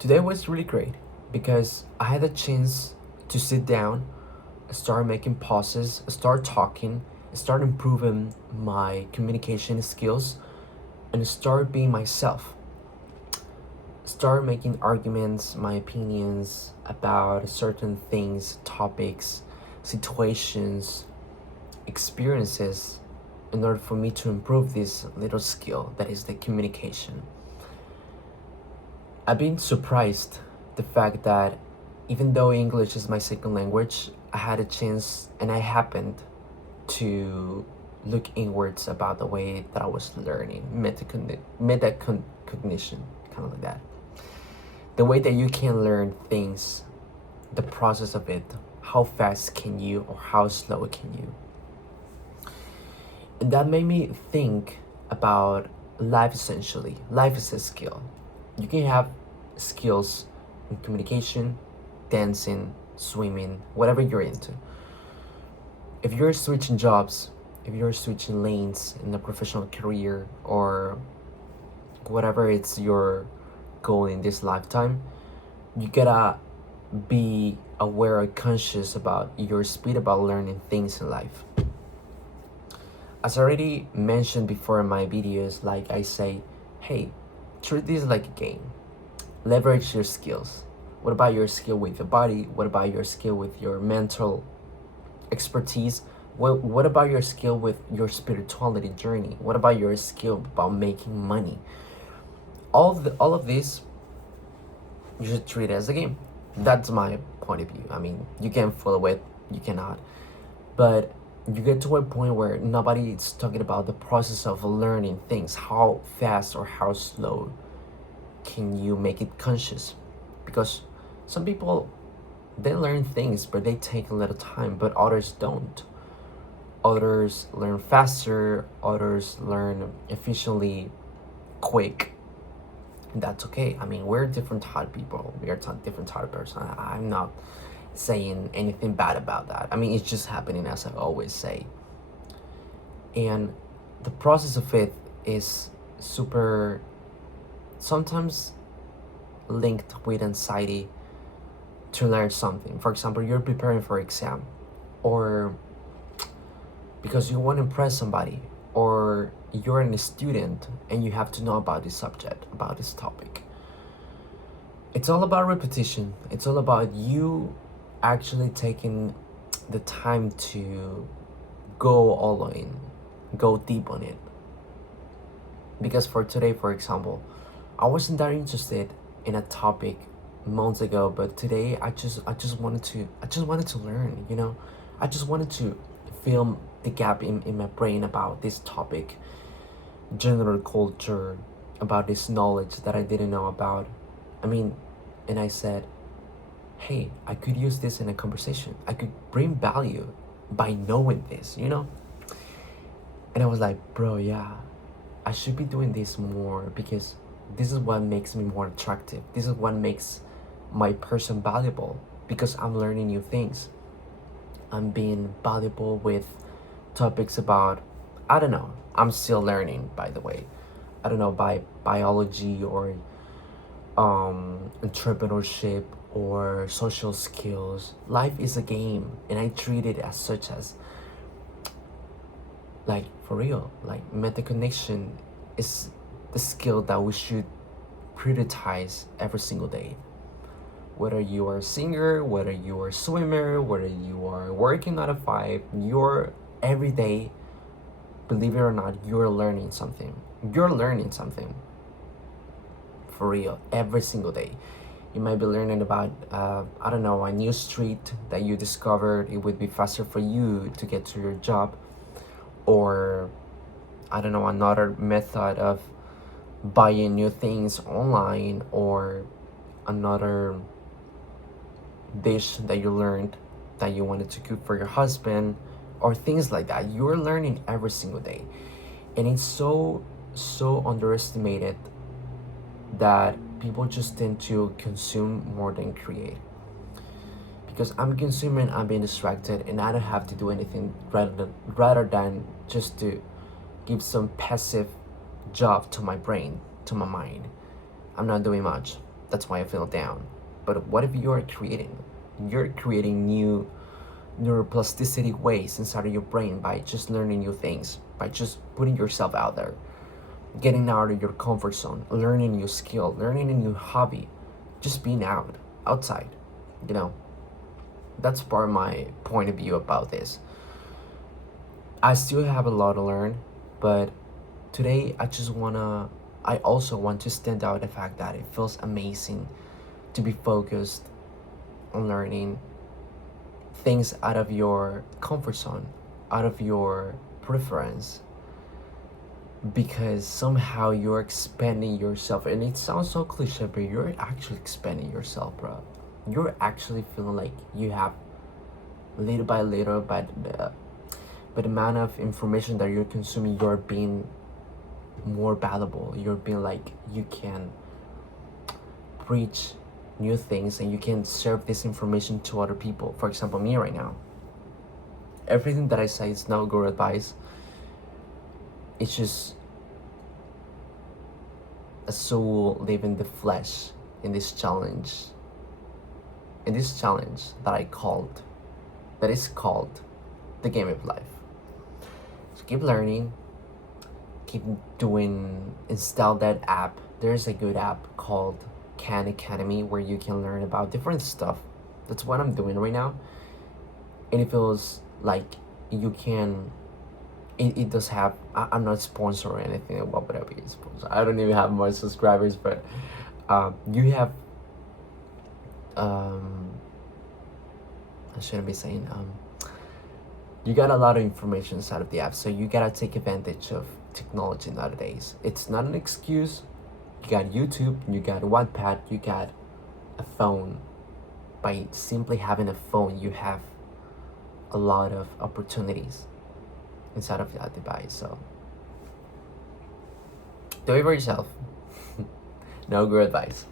Today was really great because I had a chance to sit down, start making pauses, start talking, start improving my communication skills, and start being myself. Start making arguments, my opinions about certain things, topics, situations, experiences in order for me to improve this little skill that is the communication. I've been surprised the fact that even though English is my second language, I had a chance and I happened to look inwards about the way that I was learning metacognition, kind of like that. The way that you can learn things, the process of it, how fast can you or how slow can you? And that made me think about life essentially. Life is a skill. You can have skills in communication, dancing, swimming, whatever you're into. If you're switching jobs, if you're switching lanes in a professional career or whatever it's your goal in this lifetime, you gotta be aware or conscious about your speed about learning things in life. As I already mentioned before in my videos, like I say, hey, treat this like a game. Leverage your skills. What about your skill with your body? What about your skill with your mental expertise? What about your skill with your spirituality journey? What about your skill about making money? All of this, you should treat it as a game. That's my point of view. I mean, you can follow it, you cannot. But you get to a point where nobody is talking about the process of learning things. How fast or how slow can you make it conscious? Because some people, they learn things, but they take a little time, but others don't. Others learn faster, others learn efficiently, quick. That's okay. I mean, we're different type of people. We are different type of person. I'm not saying anything bad about that. I mean, it's just happening, as I always say. And the process of it is super, sometimes linked with anxiety to learn something. For example, you're preparing for exam, or because you want to impress somebody, or you're a student and you have to know about this subject, about this topic. It's all about repetition. It's all about you actually taking the time to go all in, go deep on it. Because for today, for example, I wasn't that interested in a topic months ago, but today I just wanted to learn, you know. I just wanted to fill the gap in my brain about this topic, general culture, about this knowledge that I didn't know about. I mean, and I said, hey, I could use this in a conversation. I could bring value by knowing this, you know? And I was like, bro, yeah, I should be doing this more because this is what makes me more attractive. This is what makes my person valuable because I'm learning new things. I'm being valuable with topics about, I don't know, I'm still learning, by the way. I don't know, by biology or entrepreneurship or social skills. Life is a game, and I treat it as such, as like, for real, like metaconnection is the skill that we should prioritize every single day. Whether you are a singer, whether you are a swimmer, whether you are working 9 to 5, you're every day, believe it or not, you're learning something. You're learning something. For real, every single day. You might be learning about, I don't know, a new street that you discovered. It would be faster for you to get to your job. Or, I don't know, another method of buying new things online, or another dish that you learned that you wanted to cook for your husband, or things like that. You're learning every single day. And it's so underestimated that people just tend to consume more than create. Because I'm consuming, I'm being distracted, and I don't have to do anything rather than just to give some passive job to my brain, to my mind. I'm not doing much. That's why I feel down. But what if you're creating? You're creating new neuroplasticity ways inside of your brain by just learning new things, by just putting yourself out there, getting out of your comfort zone, learning a new skill, learning a new hobby, just being outside, you know. That's part of my point of view about this. I still have a lot to learn, but today I also want to stand out the fact that it feels amazing to be focused on learning things out of your comfort zone, out of your preference, because somehow you're expanding yourself. And it sounds so cliche, but you're actually expanding yourself, bro. You're actually feeling like you have, little by little, by the amount of information that you're consuming, you're being more valuable. You're being like, you can preach new things and you can serve this information to other people. For example, me right now, everything that I say is not good advice. It's just a soul living the flesh in this challenge. That is called the game of life. So keep learning, keep doing, install that app. There's a good app called Khan Academy where you can learn about different stuff. That's what I'm doing right now. And it feels like you can, it does have, I'm not sponsored or anything. What would I be sponsored? I don't even have more subscribers, but you have, I shouldn't be saying, you got a lot of information inside of the app, so you gotta take advantage of technology nowadays. It's not an excuse. You got YouTube, you got Wattpad, you got a phone. By simply having a phone, you have a lot of opportunities inside of that device. So do it for yourself. No good advice.